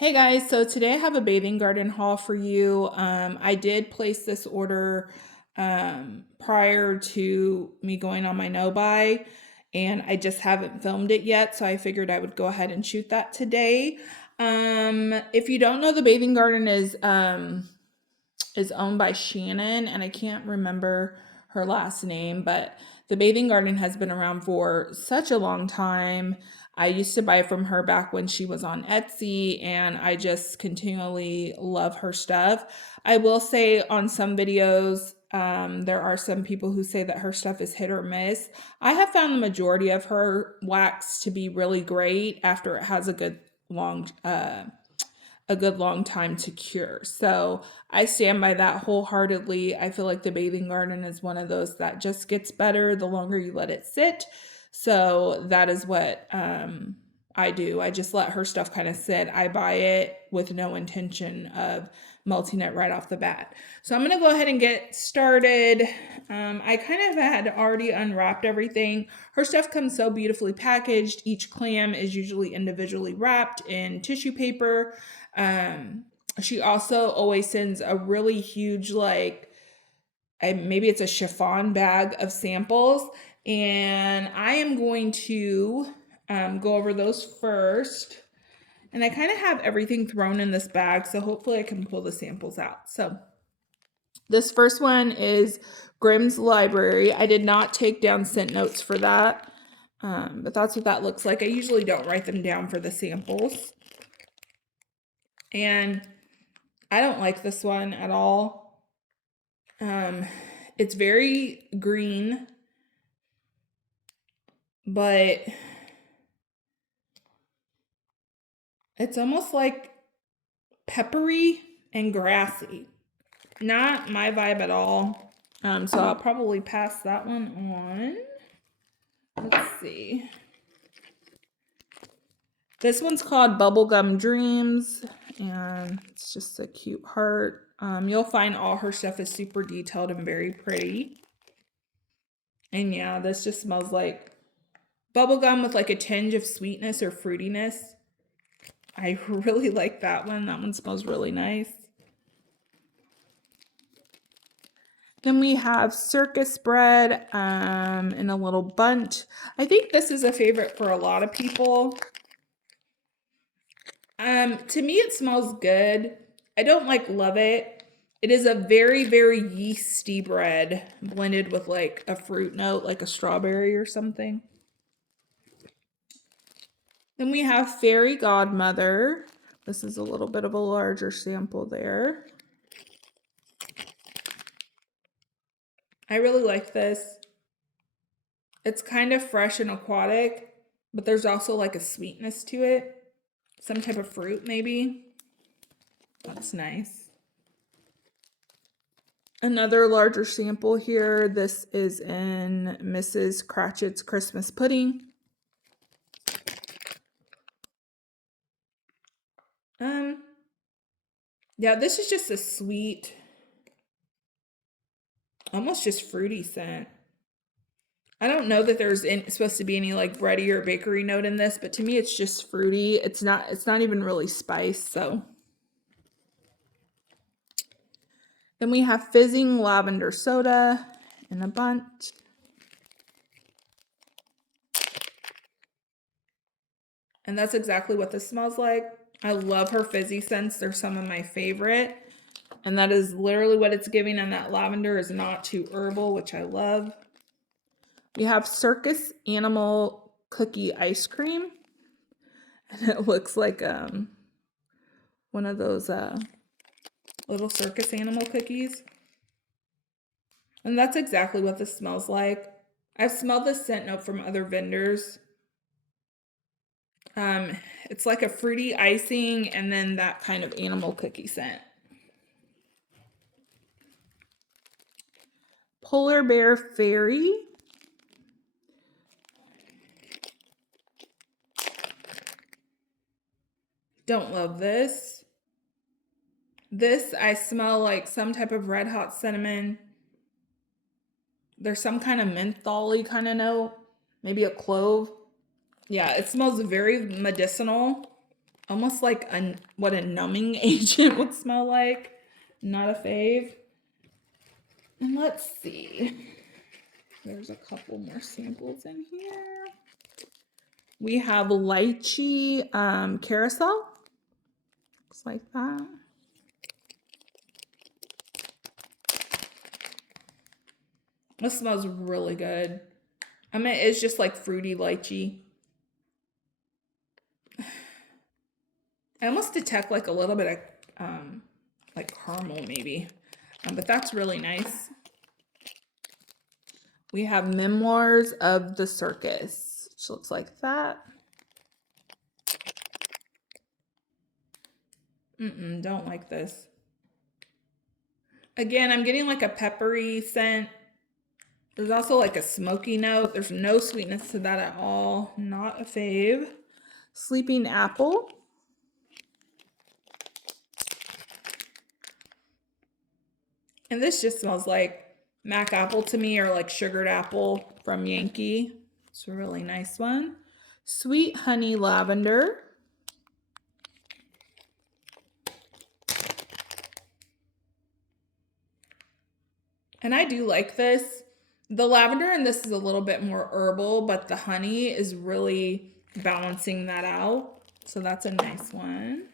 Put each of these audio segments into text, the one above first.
Hey guys, so today I have a bathing garden haul for you. I did place this order prior to me going on my no buy, and I just haven't filmed it yet, so I figured I would go ahead and shoot that today. If you don't know, the bathing garden is owned by Shannon, and I can't remember her last name, but the bathing garden has been around for such a long time. I used to buy from her back when she was on Etsy, and I just continually love her stuff. I will say on some videos, there are some people who say that her stuff is hit or miss. I have found the majority of her wax to be really great after it has a good long time to cure. So I stand by that wholeheartedly. I feel like the bathing garden is one of those that just gets better the longer you let it sit. So that is what I do. I just let her stuff kind of sit. I buy it with no intention of melting it right off the bat. So I'm going to go ahead and get started. I kind of had already unwrapped everything. Her stuff comes so beautifully packaged. Each clam is usually individually wrapped in tissue paper. Um, she also always sends a really huge, maybe it's a chiffon bag of samples. And I am going to go over those first. And I kind of have everything thrown in this bag, so hopefully I can pull the samples out. So this first one is Grimm's Library. I did not take down scent notes for that, but that's what that looks like. I usually don't write them down for the samples. And I don't like this one at all. It's very green, but it's almost like peppery and grassy. Not my vibe at all. So I'll probably pass that one on. Let's see. This one's called Bubblegum Dreams, and it's just a cute heart. You'll find all her stuff is super detailed and very pretty. And yeah, this just smells like bubblegum with like a tinge of sweetness or fruitiness. I really like that one. That one smells really nice. Then we have circus bread in a little bunch. I think this is a favorite for a lot of people. To me, it smells good. I don't love it. It is a very, very yeasty bread blended with like a fruit note, like a strawberry or something. Then we have Fairy Godmother. This is a little bit of a larger sample there. I really like this. It's kind of fresh and aquatic, but there's also like a sweetness to it. Some type of fruit, maybe. That's nice. Another larger sample here. This is in Mrs. Cratchit's Christmas Pudding. Yeah, this is just a sweet, almost just fruity scent. I don't know that there's supposed to be any like bready or bakery note in this, but to me it's just fruity. It's not even really spiced, so. Then we have Fizzing Lavender Soda in a bunch. And that's exactly what this smells like. I love her fizzy scents. They're some of my favorite. And that is literally what it's giving, and that lavender is not too herbal, which I love. We have Circus Animal Cookie Ice Cream. And it looks like one of those little circus animal cookies. And that's exactly what this smells like. I've smelled this scent note from other vendors. It's like a fruity icing and then that kind of animal cookie scent. Polar Bear Fairy. Don't love this. This, I smell like some type of red hot cinnamon. There's some kind of menthol-y kind of note. Maybe a clove. Yeah, it smells very medicinal. almost like what a numbing agent would smell like. Not a fave. And let's see. There's a couple more samples in here. We have lychee carousel. Looks like that. This smells really good. I mean, it's just like fruity lychee. I almost detect like a little bit of like caramel maybe, but that's really nice. We have Memoirs of the Circus, which looks like that. Don't like this. Again, I'm getting like a peppery scent. There's also like a smoky note. There's no sweetness to that at all. Not a fave. Sleeping Apple. And this just smells like Mac apple to me, or like sugared apple from Yankee. It's a really nice one. Sweet Honey Lavender. And I do like this. The lavender in this is a little bit more herbal, but the honey is really balancing that out. So that's a nice one.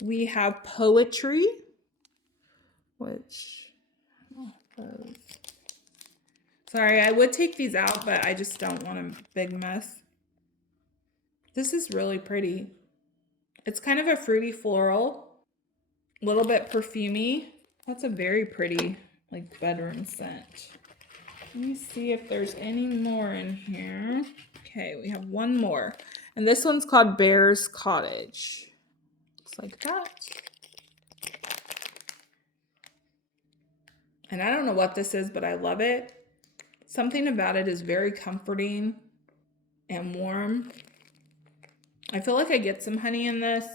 We have Poetry, which, sorry, I would take these out, but I just don't want a big mess. This is really pretty. It's kind of a fruity floral, a little bit perfumey. That's a very pretty like bedroom scent. Let me see if there's any more in here. Okay, we have one more. And this one's called Bear's Cottage. Looks like that. And I don't know what this is, but I love it. Something about it is very comforting and warm. I feel like I get some honey in this.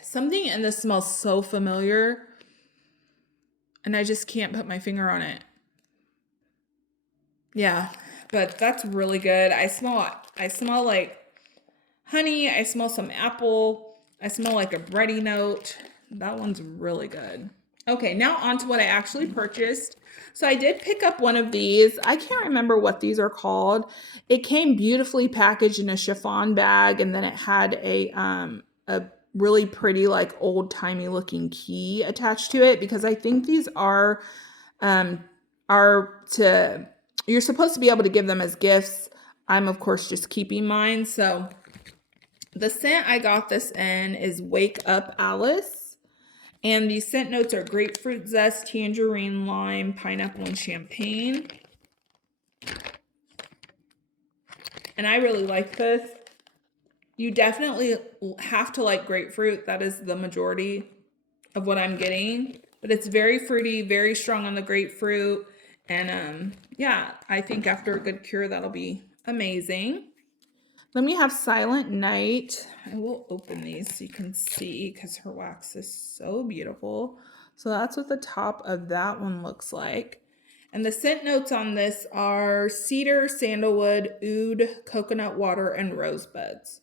Something in this smells so familiar, and I just can't put my finger on it. Yeah, but that's really good. I smell like honey. I smell some apple. I smell like a bready note. That one's really good. Okay, now on to what I actually purchased. So I did pick up one of these. I can't remember what these are called. It came beautifully packaged in a chiffon bag, and then it had a really pretty like old-timey looking key attached to it, because I think these are to, you're supposed to be able to give them as gifts. I'm of course just keeping mine. So the scent I got this in is Wake Up Alice. And the scent notes are grapefruit zest, tangerine, lime, pineapple, and champagne. And I really like this. You definitely have to like grapefruit. That is the majority of what I'm getting. But it's very fruity, very strong on the grapefruit. And yeah, I think after a good cure, that'll be amazing. Then we have Silent Night. I will open these so you can see, because her wax is so beautiful. So that's what the top of that one looks like. And the scent notes on this are cedar, sandalwood, oud, coconut water, and rosebuds.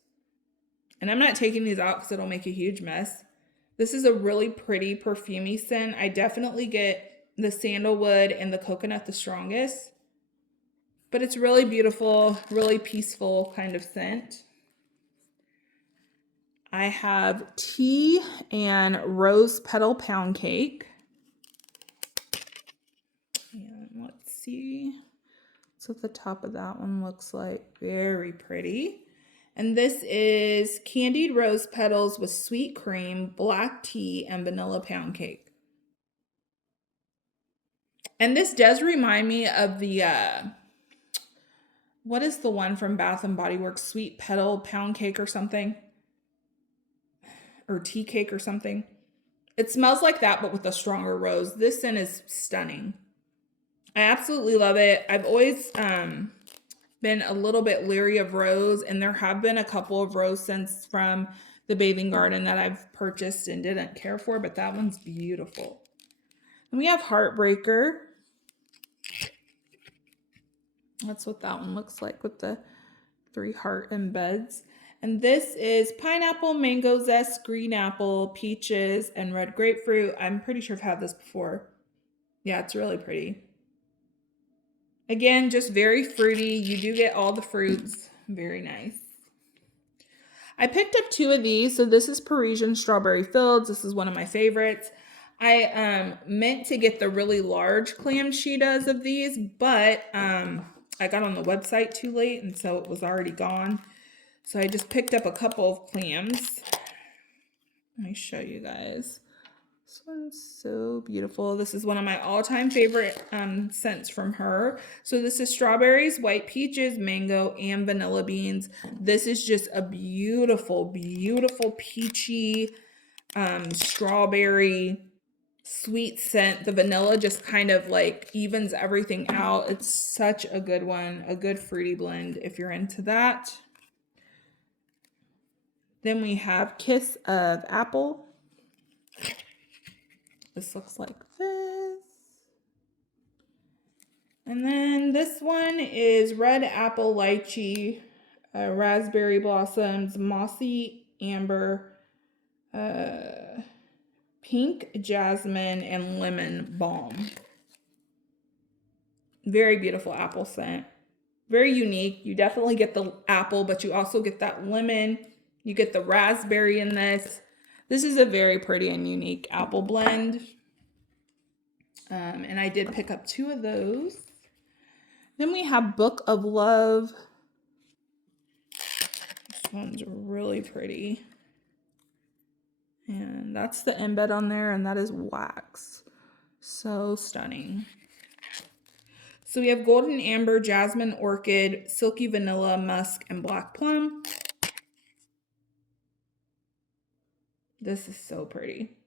And I'm not taking these out because it'll make a huge mess. This is a really pretty perfumey scent. I definitely get the sandalwood and the coconut the strongest. But it's really beautiful, really peaceful kind of scent. I have Tea and Rose Petal Pound Cake. And let's see. So the top of that one looks like. Very pretty. And this is candied rose petals with sweet cream, black tea, and vanilla pound cake. And this does remind me of the what is the one from Bath and Body Works, sweet petal pound cake or something, or tea cake or something. It smells like that, but with a stronger rose. This scent is stunning. I absolutely love it. I've always been a little bit leery of rose, and there have been a couple of rose scents from the Bathing Garden that I've purchased and didn't care for, but that one's beautiful. And we have Heartbreaker. That's what that one looks like with the 3 heart embeds. And this is pineapple, mango zest, green apple, peaches, and red grapefruit. I'm pretty sure I've had this before. Yeah, it's really pretty. Again, just very fruity. You do get all the fruits. Very nice. I picked up 2 of these. So this is Parisian Strawberry Fields. This is one of my favorites. I meant to get the really large clam sheetas of these, but I got on the website too late, and so it was already gone. So I just picked up a couple of clams. Let me show you guys. This one's so beautiful. This is one of my all-time favorite scents from her. So this is strawberries, white peaches, mango, and vanilla beans. This is just a beautiful, beautiful peachy strawberry sweet scent. The vanilla just kind of like evens everything out. It's such a good one, a good fruity blend if you're into that. Then we have Kiss of Apple. This looks like this. And then this one is Red Apple Lychee, Raspberry Blossoms, Mossy Amber, Pink Jasmine, and Lemon Balm. Very beautiful apple scent. Very unique. You definitely get the apple, but you also get that lemon. You get the raspberry in this. This is a very pretty and unique apple blend. And I did pick up 2 of those. Then we have Book of Love. This one's really pretty. And that's the embed on there, and that is wax. So stunning. So we have Golden Amber, Jasmine Orchid, Silky Vanilla, Musk, and Black Plum. This is so pretty.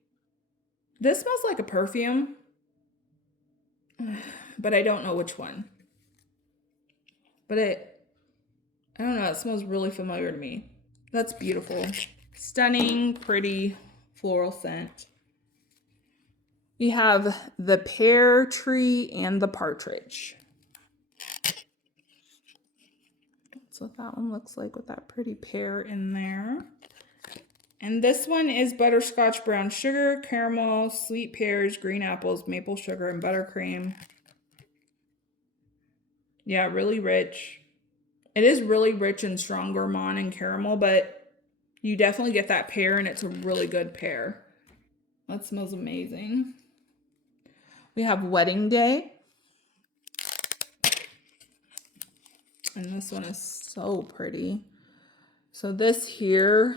This smells like a perfume, but I don't know which one. But I don't know, it smells really familiar to me. That's beautiful. Stunning, pretty floral scent. We have the Pear Tree and the Partridge. That's what that one looks like with that pretty pear in there. And this one is Butterscotch Brown Sugar, Caramel, Sweet Pears, Green Apples, Maple Sugar, and Buttercream. Yeah, really rich. It is really rich and strong gourmand and caramel, but you definitely get that pear, and it's a really good pear. That smells amazing. We have Wedding Day. And this one is so pretty. So this here,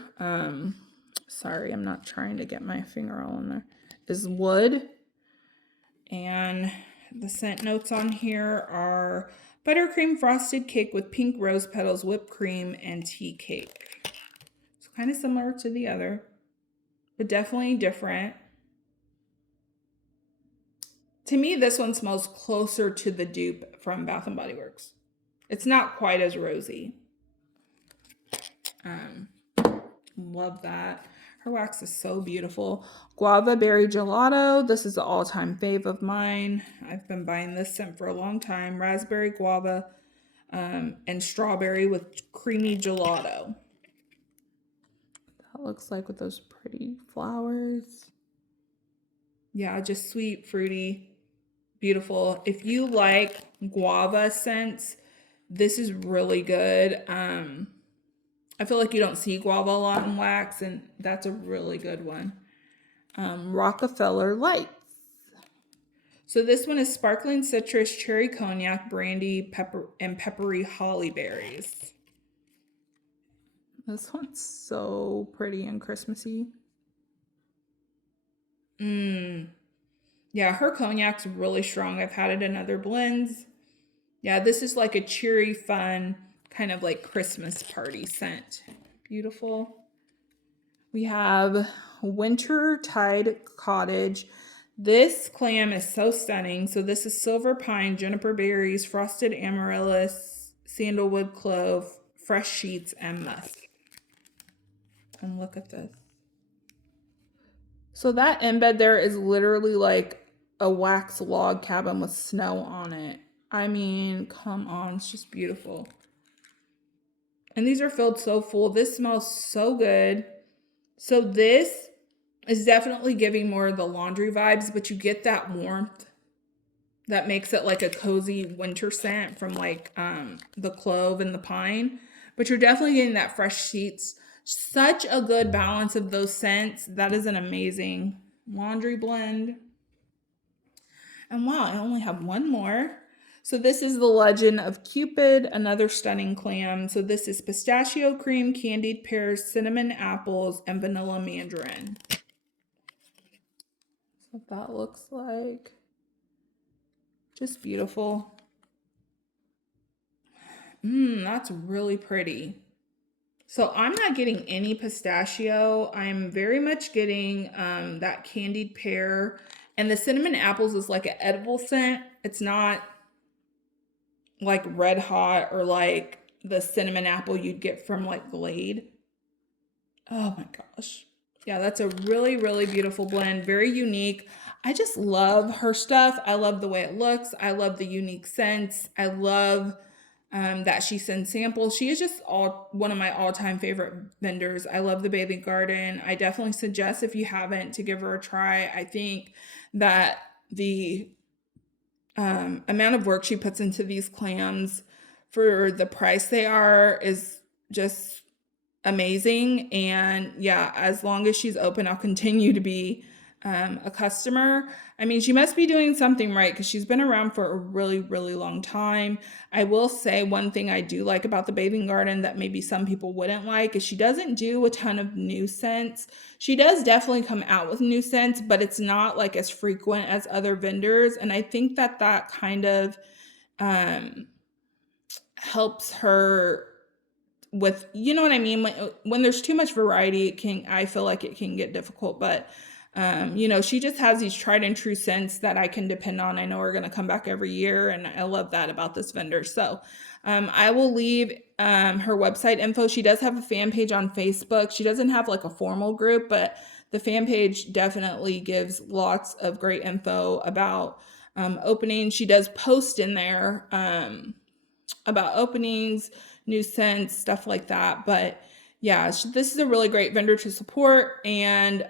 sorry, I'm not trying to get my finger all in there, is wood. And the scent notes on here are buttercream frosted cake with pink rose petals, whipped cream, and tea cake. It's kind of similar to the other, but definitely different. To me, this one smells closer to the dupe from Bath & Body Works. It's not quite as rosy. Love that. Her wax is so beautiful. Guava Berry Gelato. This is an all-time fave of mine. I've been buying this scent for a long time. Raspberry, guava, and strawberry with creamy gelato. That looks like with those pretty flowers. Yeah, just sweet, fruity, beautiful. If you like guava scents, this is really good. I feel like you don't see guava a lot in wax, and that's a really good one. Rockefeller Lights. So this one is sparkling citrus, cherry cognac, brandy, pepper, and peppery holly berries. This one's so pretty and Christmassy. Yeah, her cognac's really strong. I've had it in other blends. Yeah, this is like a cheery, fun, kind of like Christmas party scent. Beautiful. We have Winter Tide Cottage. This clam is so stunning. So this is silver pine, juniper berries, frosted amaryllis, sandalwood clove, fresh sheets, and musk. And look at this. So that embed there is literally like a wax log cabin with snow on it. I mean, come on, it's just beautiful. And these are filled so full. This smells so good. So this is definitely giving more of the laundry vibes, but you get that warmth that makes it like a cozy winter scent from like the clove and the pine. But you're definitely getting that fresh sheets. Such a good balance of those scents. That is an amazing laundry blend. And wow, I only have one more. So this is the Legend of Cupid, another stunning clam. So this is pistachio cream, candied pears, cinnamon apples, and vanilla mandarin. That's what that looks like. Just beautiful. That's really pretty. So I'm not getting any pistachio. I'm very much getting that candied pear. And the cinnamon apples is like an edible scent. It's not like red hot or like the cinnamon apple you'd get from like Glade. Oh my gosh. Yeah, that's a really, really beautiful blend. Very unique. I just love her stuff. I love the way it looks. I love the unique scents. I love that she sends samples. She is just one of my all-time favorite vendors. I love the Bathing Garden. I definitely suggest, if you haven't, to give her a try. I think that the amount of work she puts into these clams for the price they are is just amazing. And yeah, as long as she's open, I'll continue to be a customer. I mean, she must be doing something right because she's been around for a really, really long time. I will say one thing I do like about the Bathing Garden that maybe some people wouldn't like is she doesn't do a ton of new scents. She does definitely come out with new scents, but it's not like as frequent as other vendors. And I think that that kind of helps her with, you know what I mean? When there's too much variety, I feel like it can get difficult, but you know, she just has these tried and true scents that I can depend on. I know are going to come back every year, and I love that about this vendor. So I will leave her website info. She does have a fan page on Facebook. She doesn't have like a formal group, but the fan page definitely gives lots of great info about openings. She does post in there about openings, new scents, stuff like that. But yeah, this is a really great vendor to support, and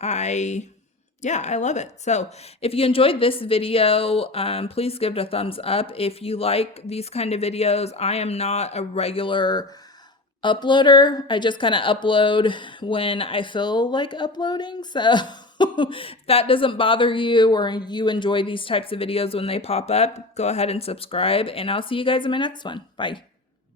I love it. So if you enjoyed this video, please give it a thumbs up. If you like these kind of videos, I am not a regular uploader. I just kind of upload when I feel like uploading. So if that doesn't bother you or you enjoy these types of videos when they pop up, go ahead and subscribe, and I'll see you guys in my next one. Bye.